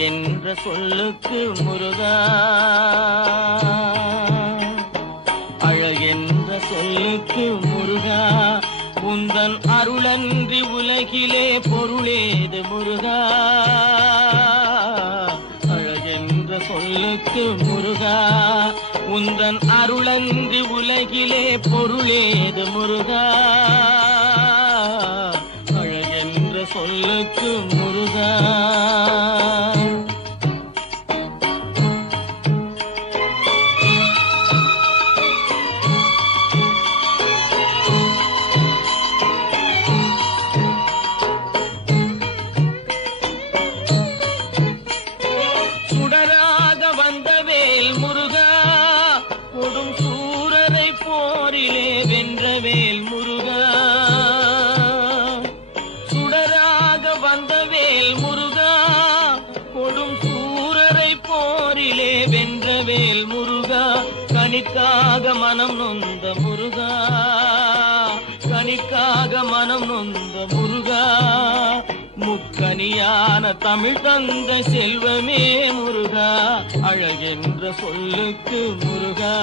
அழகென்ற சொல்லுக்கு முருகா, அழகென்ற சொல்லுக்கு முருகா, உந்தன் அருளன்றி உலகிலே பொருளேது முருகா. அழகென்ற சொல்லுக்கு முருகா, உந்தன் அருளன்றி உலகிலே பொருளேது முருகா. அழகென்ற சொல்லுக்கு முருகா. சுடராக வந்த வேல் முருகா, கொடும் சூரரை போரிலே வென்ற வேல் முருகா. சுடராக வந்த வேல் முருகா, கொடும் சூரரை போரிலே வென்ற வேல் முருகா. கனிக்காக மனம் நொந்த முருகா, கனிக்காக மனம் நொந்த முருகா. முக்கனியான தமிழ் தந்த செல்வமே முருகா, அழகென்ற சொல்லுக்கு முருகா.